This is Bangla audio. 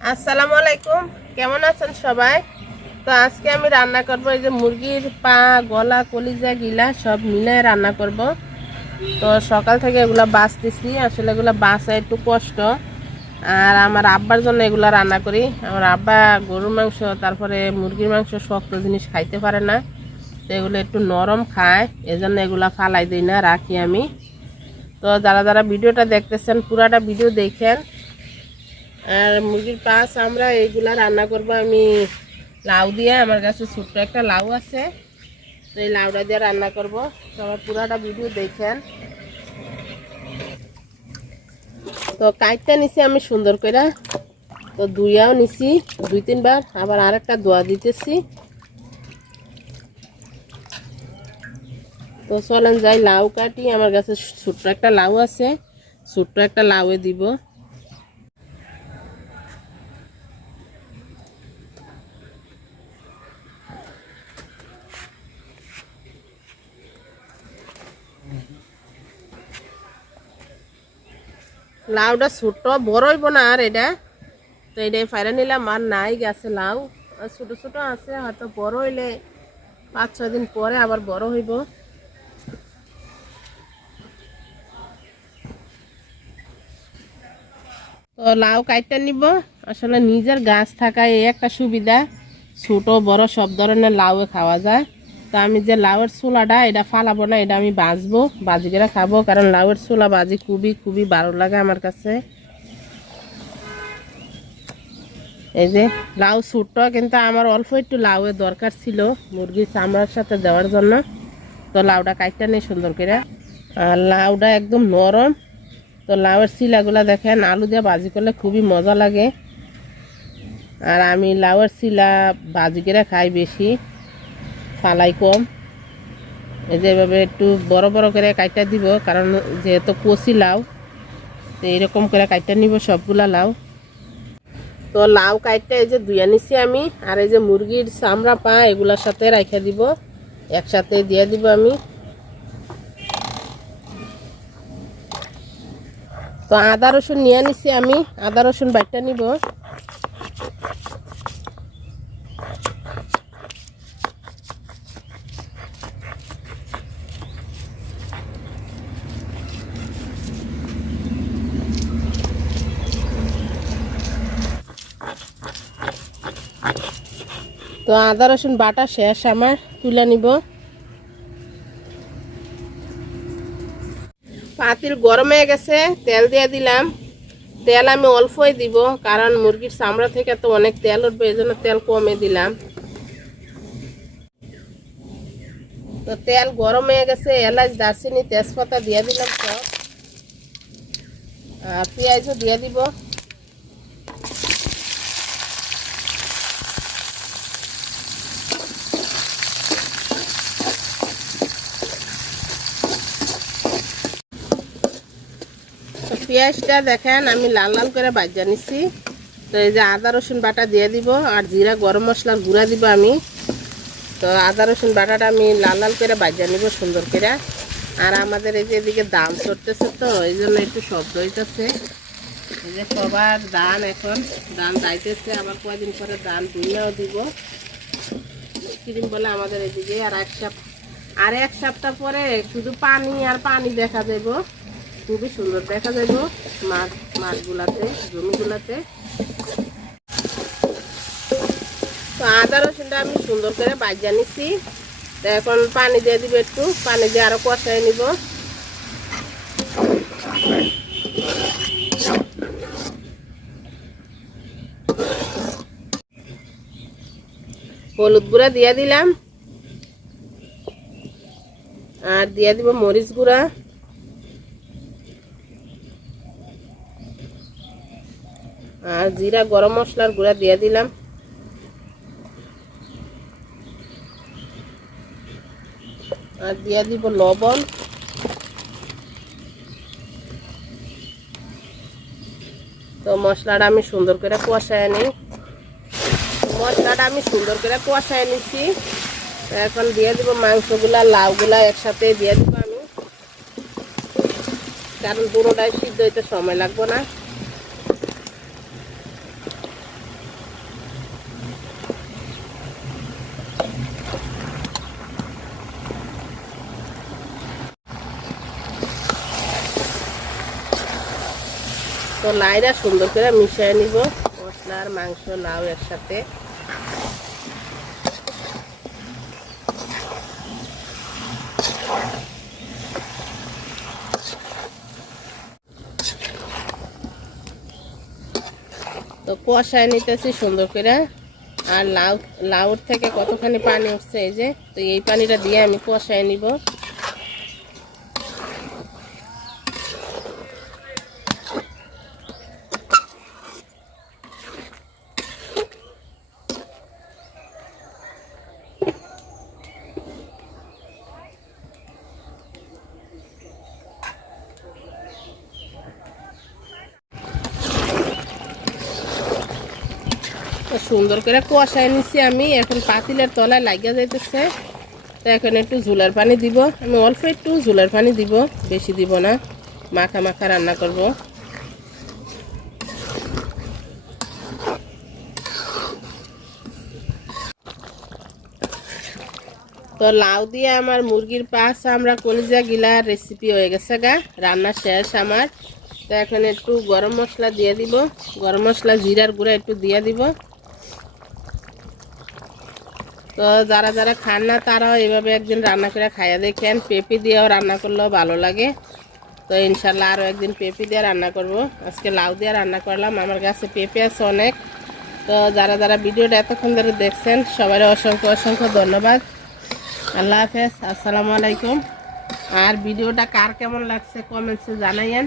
আসসালামু আলাইকুম, কেমন আছেন সবাই? তো আজকে আমি রান্না করব এই যে মুরগির পা, গলা, কলিজা গিলা সব মিলায় রান্না করব। তো সকাল থেকে এগুলা বাছতেছি, আসলে এগুলা বাছা একটু কষ্ট। আর আমার আব্বার জন্য এগুলা রান্না করি। আমার আব্বা গরুর মাংস তারপরে মুরগির মাংস শক্ত জিনিস খাইতে পারে না, তো এগুলো একটু নরম খায়, এজন্য এগুলা ফালাই দিই না, রাখি আমি। তো যারা যারা ভিডিওটা দেখতেছেন পুরাটা ভিডিও দেখেন। আর মুরগির পাশ আমরা এইগুলা রান্না করব আমি লাউ দিয়ে, আমার কাছে ছোট্ট একটা লাউ আছে, তো এই লাউটা দিয়ে রান্না করব। সবাই পুরাটা ভিডিও দেখেন। তো কাইটটা নিছি আমি সুন্দর করে, তো ধুইয়াও নিছি 2-3 বার, আবার আরেকটা ধোয়া দিতেছি। তো চলেন যাই লাউ কাটি, আমার কাছে ছোট্ট একটা লাউ আছে, ছোট্ট একটা লাউয়ে দিব। লাউটা ছোট বড় হইব না, আর এটা তো এটা ফাইরা নিলাম, আর নাই গাছে লাউ, আর ছোট ছোট আছে, হয়তো বড় হইলে 5-6 দিন পরে আবার বড় হইব। তো লাউ কাইটটা নিব, আসলে নিজের গাছ থাকায় এই একটা সুবিধা, ছোট বড় সব ধরনের লাউ খাওয়া যায়। তো আমি যে লাউয়ের ছোলাটা এটা ফালাবো না, এটা আমি বাজবো, বাজি করে খাবো, কারণ লাউয়ের ছোলা বাজি খুবই খুবই ভালো লাগে আমার কাছে। এই যে লাউ ছোট, কিন্তু আমার অল্প একটু লাউয়ের দরকার ছিল মুরগির চামড়ার সাথে দেওয়ার জন্য। তো লাউটা কাটটা নেই সুন্দর করে, আর লাউটা একদম নরম। তো লাউয়ের শিলাগুলা দেখেন, আলু দিয়ে ভাজি করলে খুবই মজা লাগে। আর আমি লাউয়ের শিলা ভাজি করে খাই বেশি, ফালাই কম। এই যে এভাবে একটু বড় বড় করে কাটটা দিব, কারণ যেহেতু কচি লাউ, তো এইরকম করে কাটটা নিব সবগুলা লাউ। তো লাউ কাটটা এই যে ধুয়ে নিছি আমি, আর এই যে মুরগির চামড়া পা এগুলার সাথে রাখা দিব, একসাথে দিয়ে দিব আমি। তো আদা রসুন নিয়ে নিছি আমি, আদা রসুন বাটটা নিব। তো আদা রসুন বাটা শেষ আমার, তুলে নিব। পাতিল গরম হয়ে গেছে, তেল দিয়ে দিলাম। তেল আমি অল্পই দিব, কারণ মুরগির চামড়া থেকে তো অনেক তেল উঠবে, এই জন্য তেল কমে দিলাম। তো তেল গরম হয়ে গেছে, এলাচ, দারচিনি, তেজপাতা দিয়ে দিলাম সব, আর পেঁয়াজও দিয়ে দিব। তো পেঁয়াজটা দেখেন আমি লাল লাল করে ভাজা নিচ্ছি। তো এই যে আদা রসুন বাটা দিয়ে দিব, আর জিরা গরম মশলার গুঁড়া দিব আমি। তো আদা রসুন বাটাটা আমি লাল লাল করে ভাজা নিব সুন্দর করে। আর আমাদের এই যে এদিকে ধান চড়তেছে, তো এই জন্য একটু শব্দ হইতেছে। এই যে সবার ধান, এখন ধান যাইতেছে, আবার কয়েকদিন পরে ধান বুনলেও দিব ক্রিম বলে আমাদের এদিকে। আর এক সপ্তাহ পরে শুধু পানি আর পানি দেখা যাব, খুবই সুন্দর দেখা যাব মাঠগুলাতে, জমিগুলাতে। তো আদা রসুনটা আমি সুন্দর করে ভাজা নিচ্ছি। তো এখন পানি দিয়ে দিব, একটু পানি দিয়ে আরো কষাই নিব। হলুদ গুঁড়া দিয়ে দিলাম, আর দিয়ে দিব মরিচ গুঁড়া, আর জিরা গরম মশলার গুঁড়া দিয়ে দিলাম। আর দিয়ে দিব লবণ। তো মশলাটা আমি সুন্দর করে কষায় নিই, নিচ্ছি। এখন দিয়ে দিব মাংসগুলা, লাউগুলা একসাথে দিয়ে দিব আমি, কারণ পুরোটাই সিদ্ধ হইতে সময় লাগবে না। তো লাইরা সুন্দর করে মিশিয়ে নিব মশলা আর মাংস লাউ একসাথে। তো কষায় নিতেছি সুন্দর করে। আর লাউর থেকে কতখানি পানি উঠছে এই যে, তো এই পানিটা দিয়ে আমি কষায় নিব। সুন্দর করে কষায় নিচ্ছি আমি। এখন পাতিলের তলায় লাগিয়ে যাইতেছে। তো এখন একটু ঝোলের পানি দিব। আমি অল্প একটু ঝোলের পানি দিব, বেশি দিব না, মাখা মাখা রান্না করব। তো লাউ দিয়ে আমার মুরগির পা চামড়া কলিজা গিলা রেসিপি হয়ে গেছে গা, রান্না শেষ আমার। তো এখন একটু গরম মশলা দিয়ে দিব, গরম মশলা জিরার গুঁড়া একটু দিয়ে দিব। তো যারা যারা খান না তারাও এভাবে একদিন রান্না করে খাইয়া দেখেন। পেঁপে দিয়েও রান্না করলেও ভালো লাগে। তো ইনশাল্লাহ আরও একদিন পেঁপে দিয়ে রান্না করব। আজকে লাউ দিয়ে রান্না করলাম, আমার কাছে পেঁপে আছে অনেক। তো যারা যারা ভিডিওটা এতক্ষণ ধরে দেখছেন সবাই অসংখ্য অসংখ্য ধন্যবাদ। আল্লাহ হাফেজ, আসসালামু আলাইকুম। আর ভিডিওটা কার কেমন লাগছে কমেন্টসে জানাইয়েন।